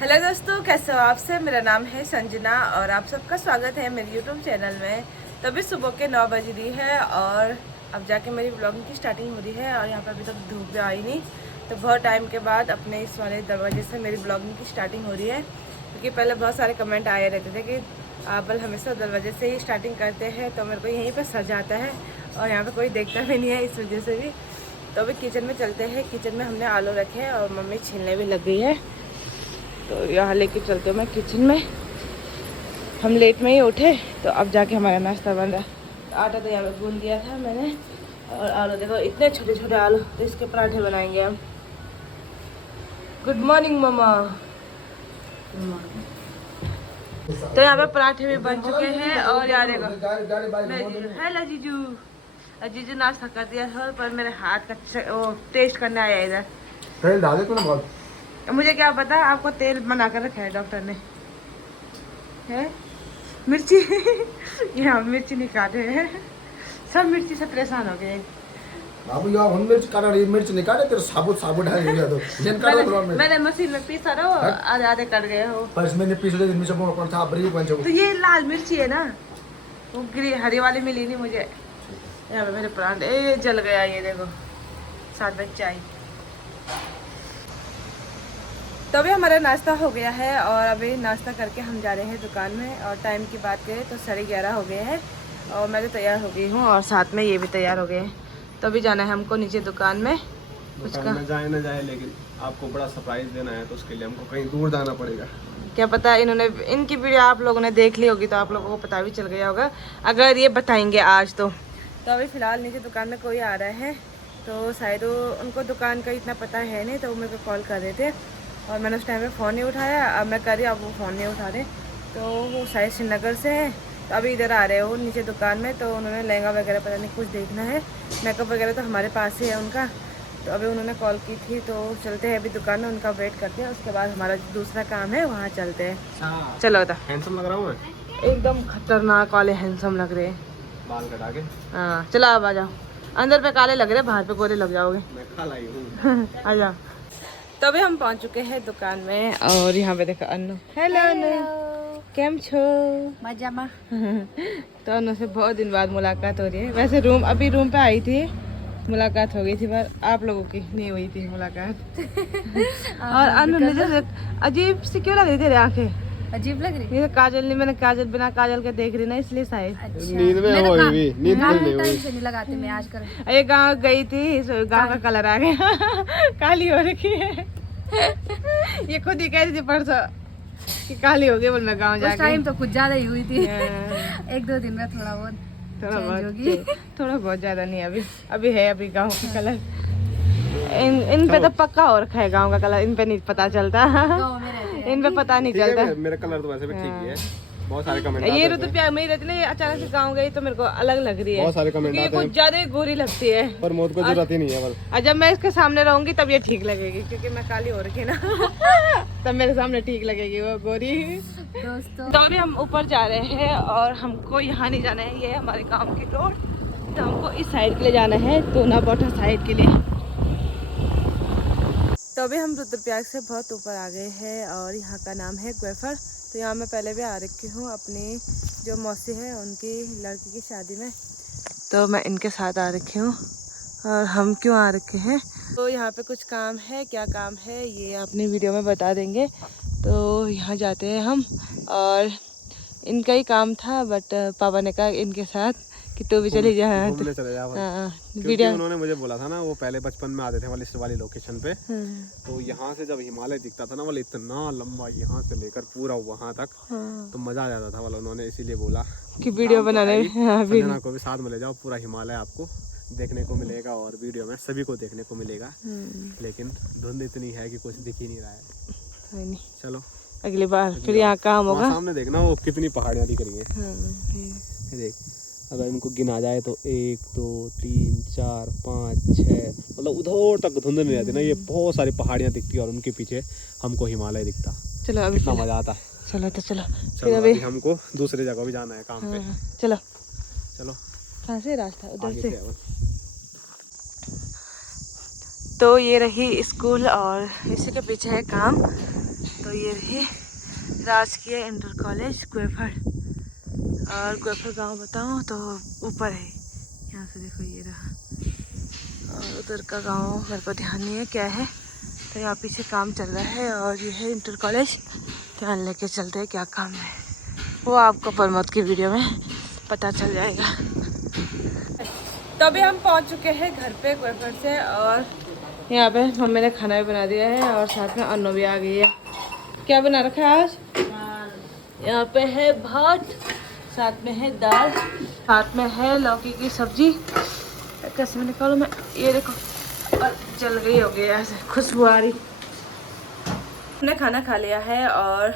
Hello दोस्तों, कैसे हो आप सब। मेरा नाम है संजना और आप सबका स्वागत है मेरे यूट्यूब चैनल में। तभी सुबह के 9 बज रही है और अब जाके मेरी ब्लॉगिंग की स्टार्टिंग हो रही है। और यहाँ पर अभी तक धूप भी आई नहीं, तो बहुत टाइम के बाद अपने इस वाले दरवाजे से मेरी ब्लॉगिंग की स्टार्टिंग हो रही है। क्योंकि पहले बहुत सारे कमेंट आए रहते थे कि आप हमेशा दरवाजे से ही स्टार्टिंग करते हैं, तो मेरे को यहीं पर सज आता है और यहाँ पर कोई देखता भी नहीं है, इस वजह से भी। तो अभी किचन में चलते हैं। किचन में हमने आलू रखे हैं और मम्मी छीलने भी लग गई है, तो यहाँ लेके चलते हो मैं किचन में। हम लेट में ही उठे, तो अब जाके हमारा नाश्ता बन रहा है। तो आटा तो यहाँ पे गूंद दिया था मैंने, और आलू देखो इतने छोटे छोटे आलू, तो इसके पराठे बनाएंगे हम। गुड मॉर्निंग मम्मा। तो यहाँ पे पराठे भी बन चुके हैं और यार देखो हेलो जीजू। जीजू नाश्ता कर दिया था, पर मेरे हाथ का वो टेस्ट करने आया इधर। तेल डाले तो ना बहुत। मुझे क्या पता, आपको तेल बना कर रखा है डॉक्टर ने। है मिर्ची यहाँ मिर्ची नहीं काटे हैं, सब मिर्ची से परेशान हो गए। बाबू यार हम मिर्च निकाले तेरे साबुत साबुत डाल दिया तो जन कर दो मैं। मैंने मशीन में पीसा रहा हो, आधे आधे कट गए हो। पर मैंने पिछले दिन में सब कौन था बड़ी पंच। तो ये लाल मिर्ची है ना, वो ग्रीन हरी वाली मिली नहीं मुझे। यहाँ पे मेरे परांठे जल गया, ये देखो साथ में चाय। तो अभी हमारा नाश्ता हो गया है और अभी नाश्ता करके हम जा रहे हैं दुकान में। और टाइम की बात करें तो 11:30 हो गए हैं और मैं तो तैयार हो गई हूँ और साथ में ये भी तैयार हो गए हैं। तो अभी जाना है हमको नीचे दुकान में। दुकान में जाए ना जाए, लेकिन आपको बड़ा सरप्राइज देना है, तो उसके लिए हमको कहीं दूर जाना पड़ेगा। क्या पता इनकी वीडियो आप लोगों ने देख ली होगी, तो आप लोगों को पता भी चल गया होगा अगर ये बताएंगे आज तो। अभी फ़िलहाल नीचे दुकान में कोई आ रहा है, तो शायद उनको दुकान का इतना पता है नहीं, तो वो मेरे को कॉल कर रहे थे और मैंने उस टाइम पे फ़ोन नहीं उठाया। अब मैं कर रही हूँ, अब वो फ़ोन नहीं उठा रहे। तो वो शायद श्रीनगर से है, तो अभी इधर आ रहे हो नीचे दुकान में। तो उन्होंने लहंगा वगैरह पता नहीं कुछ देखना है, मेकअप वगैरह तो हमारे पास ही है उनका। तो अभी उन्होंने कॉल की थी, तो चलते हैं अभी दुकान में, उनका वेट करते हैं। उसके बाद हमारा दूसरा काम है, वहाँ चलते हैं। चलो बता। हैंडसम लग रहा हूँ मैं? एकदम खतरनाक वाले हैंडसम लग रहे हैं। बाल कटा के। हाँ चलो अब आ जाओ। अंदर पे काले लग रहे, बाहर पे गोरे लग जाओगे। मैं खा लाई हूँ। आ जाओ। तो अभी हम पहुंच चुके हैं दुकान में और यहाँ पे देखो अनु। हेलो अनु, केम छो? मजा में। तो अनु से बहुत दिन बाद मुलाकात हो रही है। वैसे अभी रूम पे आई थी, मुलाकात हो गई थी, पर आप लोगों की नहीं हुई थी मुलाकात। और अनु ने अजीब सी क्यों लग रही थी आंखें? अजीब लग रही ये काजल नहीं, मैंने काजल बिना काजल के देख रही ना, इसलिए शायद। नींद में हो भी नींद नहीं हुई। से नहीं लगाते मैं आज कर। ये गांव गई थी, गांव का कलर आ गया। काली हो रखी है। ये खुद ही कह रही थी परसों कि काली हो गई, बोल मैं गांव जाके। उस टाइम तो कुछ ज्यादा ही हुई थी। 1-2 दिन में थोड़ा बहुत ज्यादा नहीं। अभी है अभी गांव का कलर। इन पे तो पक्का हो रखा है गांव का कलर, इन पे नहीं पता चलता। इन पे पता नहीं चलता। मेरा कलर तो वैसे भी ठीक ही है। बहुत सारे कमेंट ये ऋतु प्यार में ही रहती है, अचानक से गांव गई तो मेरे को अलग लग रही है। बहुत सारे कमेंट ये आते हैं, कुछ ज्यादा ही गोरी लगती है, पर मौत को जरूरत ही नहीं है। और जब मैं इसके सामने रहूंगी तब ये ठीक लगेगी, क्योंकि मैं काली हो रखी है ना। तब मेरे सामने ठीक लगेगी वो गोरी। दोस्तों तो अभी हम ऊपर जा रहे हैं और हमको यहाँ नहीं जाना है, ये है हमारे गाँव की रोड। तो हमको इस साइड के लिए जाना है, तोनाबोटा साइड के लिए। तो अभी हम रुद्रप्रयाग से बहुत ऊपर आ गए हैं और यहाँ का नाम है ग्वेफर। तो यहाँ मैं पहले भी आ रखी हूँ अपनी जो मौसी है उनकी लड़की की शादी में, तो मैं इनके साथ आ रखी हूँ। और हम क्यों आ रखे हैं, तो यहाँ पे कुछ काम है। क्या काम है ये अपनी वीडियो में बता देंगे। तो यहाँ जाते हैं हम, और इनका ही काम था, बट पापा ने कहा इनके साथ कि तू भी चली जा। घूमने चले जा। क्योंकि उन्होंने मुझे बोला था ना, वो पहले बचपन में आते थे वाली लोकेशन पे। तो यहाँ से जब हिमालय दिखता था ना वाला, इतना लंबा यहाँ से लेकर पूरा वहाँ तक, तो मजा आ जाता था वाला। उन्होंने इसीलिए बोला कि वीडियो बनाने संजना को भी साथ में ले जाओ, पूरा हिमालय आपको देखने को मिलेगा और वीडियो में सभी को देखने को मिलेगा। लेकिन धुंध इतनी है कि कुछ दिख ही नहीं रहा है। चलो अगली बार फिर यहाँ काम होगा। सामने देखना वो कितनी पहाड़ियाँ दिख रही है। देख, अगर इनको गिना जाए तो 1 2 3 4 5 6, मतलब उधर तक धुंध नहीं रहती ना, ये बहुत सारी पहाड़ियाँ दिखती है और उनके पीछे हमको हिमालय दिखता। चलो अभी कितना मजा आता है। चलो तो चलो फिर अभी हमको दूसरी जगह भी जाना है काम पे। चलो चलो, कहाँ से रास्ता उधर से। है। तो ये रही स्कूल और इसी के पीछे है काम। तो ये रही राजकीय इंटर कॉलेज गोएफर। और गोएफर गांव बताऊं तो ऊपर है, यहाँ से देखो ये रहा। और उधर का गांव मेरे को ध्यान नहीं है क्या है। तो यहाँ पीछे काम चल रहा है और ये है इंटर कॉलेज। ध्यान लेके चलते हैं क्या काम है वो आपको परमत की वीडियो में पता चल जाएगा। तो अभी हम पहुँच चुके हैं घर पे गोएफर से और यहाँ पे मम्मी ने खाना भी बना दिया है और साथ में अन्नू भी आ गई है। क्या बना रखा है आज? यहाँ पे है भात, साथ में है दाल, साथ में है लौकी की सब्जी। कैसे में निकालो मैं, ये देखो और जल गई होगी ऐसे खुशबू आ रही। हमने खाना खा लिया है और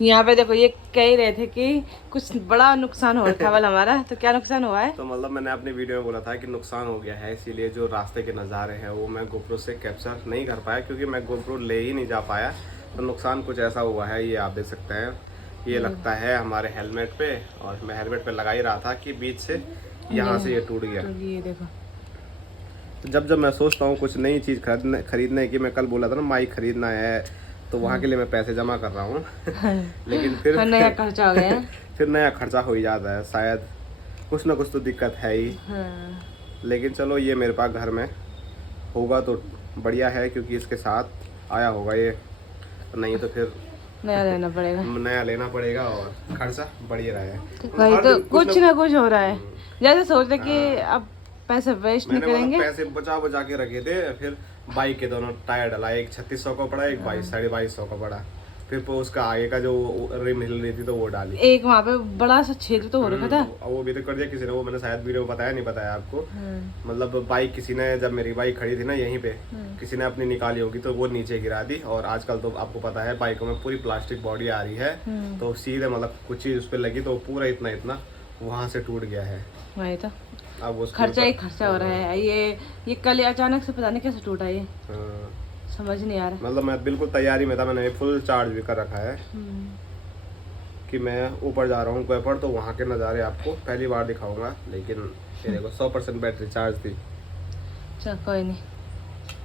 यहाँ पे देखो ये कह रहे थे कि कुछ बड़ा नुकसान हो रखा है हमारा। तो क्या नुकसान हुआ है? तो मतलब मैंने अपनी वीडियो में बोला था कि नुकसान हो गया है, इसीलिए जो रास्ते के नज़ारे हैं वो मैं गोप्रो से कैप्चर नहीं कर पाया क्योंकि मैं गोप्रो ले ही नहीं जा पाया। तो नुकसान कुछ ऐसा हुआ है, ये आप देख सकते हैं। ये लगता है हमारे हेलमेट पे और मैं हेलमेट पे लगा ही रहा था कि बीच से यहाँ से ये टूट गया। तो ये देखो तो जब मैं सोचता हूँ कुछ नई चीज़ खरीदने की, मैं कल बोला था ना माइक खरीदना है तो वहाँ के लिए मैं पैसे जमा कर रहा हूँ लेकिन फिर नया खर्चा हो गया। फिर नया खर्चा हो ही जाता है, शायद कुछ ना कुछ तो दिक्कत है ही। लेकिन चलो ये मेरे पास घर में होगा तो बढ़िया है क्योंकि इसके साथ आया होगा ये, नहीं तो फिर नया लेना पड़ेगा। नया लेना पड़ेगा और खर्चा बढ़िया रहेगा। वही तो कुछ ना कुछ हो रहा है। जैसे सोच रहे कि अब पैसे वेस्ट नहीं मैंने करेंगे। पैसे बचा के रखे थे। फिर बाइक के दोनों टायर डला, एक 3600 का पड़ा, एक 2200 का पड़ा। फिर उसका आगे का जो रिम हिल रही थी तो वो डाली। एक वहाँ पे बड़ा सा छेद तो हो रखा था। वो भी तो कर दिया किसी ने, वो मैंने शायद वीडियो में बताया नहीं बताया आपको। मतलब बाइक किसी ने, जब मेरी बाइक खड़ी थी ना यहीं पे, किसी ने अपनी निकाली होगी तो वो नीचे गिरा दी। और आजकल तो आपको पता है बाइकों में पूरी प्लास्टिक बॉडी आ रही है, तो सीधे मतलब कुछ चीज उस पर लगी तो पूरा इतना वहां से टूट गया है। वही तो अब वो खर्चा ही खर्चा हो रहा है। ये कल अचानक से पता नहीं कैसे टूटा ये, समझ नहीं आ रहा। मतलब मैं बिल्कुल तैयारी में था, मैंने फुल चार्ज भी कर रखा है कि मैं ऊपर जा रहा हूँ गोएफर, तो वहाँ के नज़ारे आपको पहली बार दिखाऊंगा। लेकिन ये देखो 100% बैटरी चार्ज थी। चल कोई नहीं,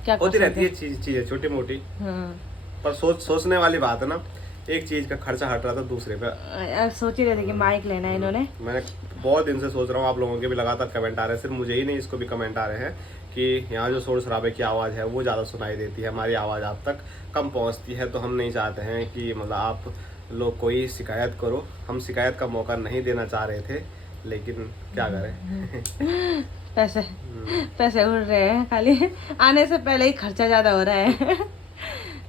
क्या होती रहती है चीजें छोटी मोटी, पर सोचने वाली बात है ना। एक चीज का खर्चा हट रहा था दूसरे पे। सोच ही रहे थे कि माइक लेना है इन्होंने। मैंने बहुत दिन से सोच रहा हूँ, आप लोगों के भी लगातार कमेंट आ रहे हैं, सिर्फ मुझे ही नहीं इसको भी कमेंट आ रहे हैं कि यहाँ जो शोर शराबे की आवाज़ है वो ज़्यादा सुनाई देती है, हमारी आवाज़ आप तक कम पहुँचती है। तो हम नहीं चाहते हैं कि मतलब आप लोग कोई शिकायत करो। हम शिकायत का मौका नहीं देना चाह रहे थे, लेकिन क्या करें पैसे उड़ रहे हैं खाली, आने से पहले ही खर्चा ज़्यादा हो रहा है।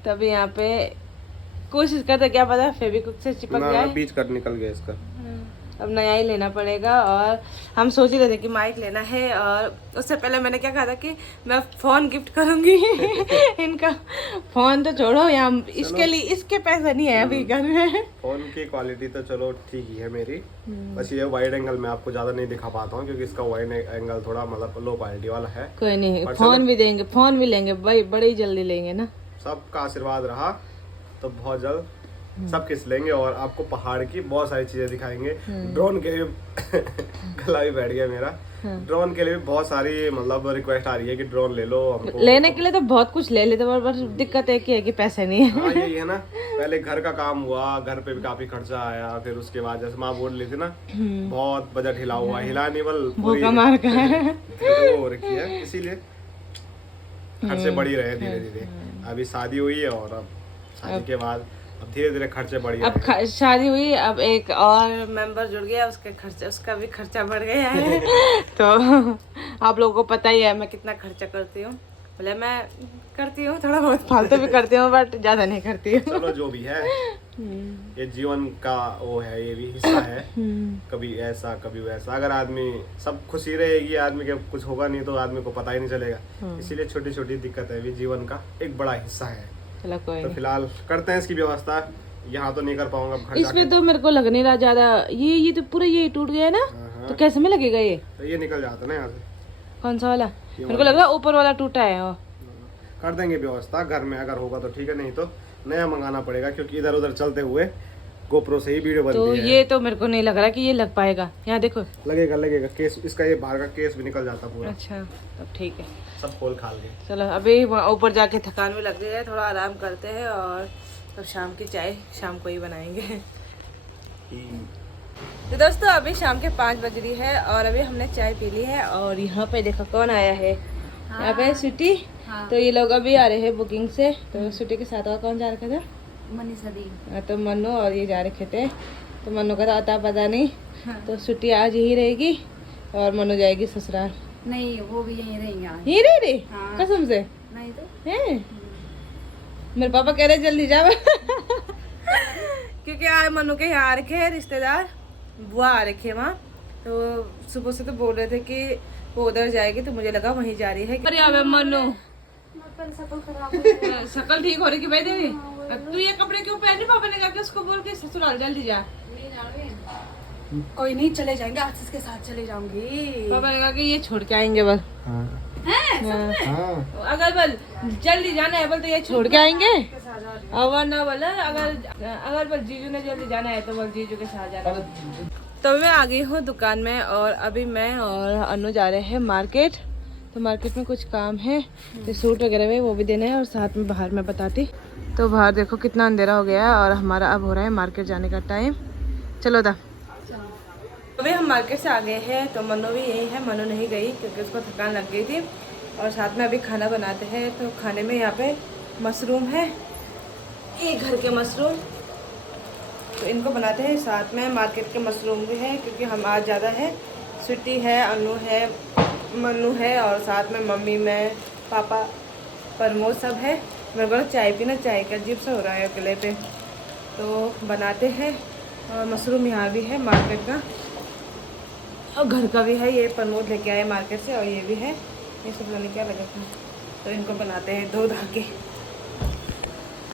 तभी यहाँ पे कोशिश करते, क्या पता फेविक्विक से चिपक जाए। बीच कट निकल गया इसका, अब नया ही लेना पड़ेगा। और हम सोच ही रहे थे कि माइक लेना है, और उससे पहले मैंने क्या कहा था कि मैं फ़ोन गिफ्ट करूंगी इनका। फ़ोन तो छोड़ो, यहाँ इसके लिए इसके पैसे नहीं है अभी घर में। फ़ोन की क्वालिटी तो चलो ठीक ही है मेरी, बस ये वाइड एंगल में आपको ज़्यादा नहीं दिखा पाता हूँ क्योंकि इसका वाइड एंगल थोड़ा मतलब लो क्वालिटी वाला है। कोई नहीं, फ़ोन भी देंगे, फ़ोन भी लेंगे भाई, बड़ी जल्दी लेंगे ना। सबका आशीर्वाद रहा तो बहुत जल्द सब किस लेंगे और आपको पहाड़ की बहुत सारी चीजें दिखाएंगे। ड्रोन के लिए गला भी बैठ गया मेरा। ड्रोन के लिए भी बहुत सारी मतलब रिक्वेस्ट आ रही है कि ड्रोन ले लो हमको। लेने के लिए तो बहुत कुछ ले लेते, बस दिक्कत एक ही है कि पैसे नहीं है। हाँ यही है ना, पहले घर का काम हुआ, घर पे भी काफी खर्चा आया, फिर उसके बाद जैसे माँ बोल रही थी ना बहुत बजट हिला हुआ, हिला नहीं बल भूखा मार का है हो रखी है, इसीलिए खर्चे बढ़ी रहे धीरे धीरे। अभी शादी हुई है और अब शादी के बाद अब धीरे धीरे खर्चे बढ़ अब शादी हुई, अब एक और मेंबर जुड़ गया, उसका भी खर्चा बढ़ गया है। तो आप लोगों को पता ही है मैं कितना खर्चा करती हूँ। भले मैं करती हूँ थोड़ा बहुत फालतू भी करती हूँ, बट ज्यादा नहीं करती हूँ। चलो जो भी है, ये जीवन का वो है, ये भी हिस्सा है। कभी ऐसा कभी वैसा, अगर आदमी सब खुशी रहेगी, आदमी के कुछ होगा नहीं तो आदमी को पता ही नहीं चलेगा। इसीलिए छोटी छोटी दिक्कत है भी जीवन का एक बड़ा हिस्सा है। चलो कोई तो फिलहाल करते हैं इसकी व्यवस्था। यहाँ तो नहीं कर पाऊंगा इसमें, तो मेरे को लग नहीं रहा ज्यादा। ये तो पूरा ये टूट गया ना, तो कैसे में लगेगा ये? तो ये निकल जाता ना यहाँ से। कौन सा वाला? मेरे को लग रहा है ऊपर वाला टूटा है वो। कर देंगे व्यवस्था, घर में अगर होगा तो ठीक है, नहीं तो नया मंगाना पड़ेगा क्योंकि इधर उधर चलते हुए गोप्रो से ही वीडियो बनती तो है। ये तो मेरे को नहीं लग रहा कि ये लग पाएगा। यहाँ देखो, लगेगा केस, इसका ये बाहर का केस भी निकल जाता पूरा। अच्छा तब ठीक है, सब खोल खाल के। चलो अभी ऊपर जाके थकान भी लग गई है, थोड़ा आराम करते हैं और तो शाम की चाय शाम को ही बनाएंगे। तो दोस्तों अभी शाम के 5 बज रही है और अभी हमने चाय पी ली है और यहाँ पे देखो कौन आया है। यहाँ पे स्वीटी। तो ये लोग अभी आ रहे हैं बुकिंग से। तो स्वीटी के साथ और कौन जा रखे थे? मनीषा दी। तो मनु और ये जा रखे थे। तो मनु का आता पता नहीं। तो स्वीटी आज यही रहेगी और मनु जाएगी ससुराल। नहीं वो भी यहीं रहेंगे। यही रह रही हाँ। कसम से? नहीं तो है मेरे पापा कह रहे जल्दी जाओ क्योंकि आज मनु के यहाँ आ रखे हैं रिश्तेदार, बुआ आ रखे वहाँ। तो सुबह से तो बोल रहे थे कि वो उधर जाएगी तो मुझे लगा वहीं जा रही है। अरे अब मनु शकल ठीक हो रही कि भाई देवी तू ये कपड़े क्यों पहन रही? पापा ने कहा कि उसको बोल के ससुराल जल्दी जा। कोई नहीं चले जाएंगे, आशीष के साथ चले जाऊंगी। पापा ने कहा कि ये छोड़ के आएंगे बस। अगर बल जल्दी जाना है बल तो ये छोड़ के आएंगे और वरना बोल अगर बल जीजू ने जल्दी जाना है तो बल जीजू के साथ जाना। तो मैं आ गई हूँ दुकान में और अभी मैं और अनु जा रहे हैं मार्केट। तो मार्केट में कुछ काम है तो सूट वगैरह में वो भी देने हैं और साथ में बाहर मैं बताती। तो बाहर देखो कितना अंधेरा हो गया है और हमारा अब हो रहा है मार्केट जाने का टाइम। चलो दा अभी हम मार्केट से आ गए हैं। तो मनु भी यही है, मनु नहीं गई क्योंकि उसको थकान लग गई थी। और साथ में अभी खाना बनाते हैं। तो खाने में यहाँ पे मशरूम है, ये घर के मशरूम तो इनको बनाते हैं। साथ में मार्केट के मशरूम भी है क्योंकि हम आज ज़्यादा है। स्वीटी है, अनु है, मनु है और साथ में मम्मी, मैं, पापा, प्रमोद सब है। मेरे को चाय पीना, चाय का अजीब सा हो रहा है अकेले पे। तो बनाते हैं। और मशरूम यहाँ भी है मार्केट का और घर का भी है। ये प्रमोद लेके आए मार्केट से और ये भी है। ये सब नहीं क्या लगा था। तो इनको बनाते हैं धो धा के।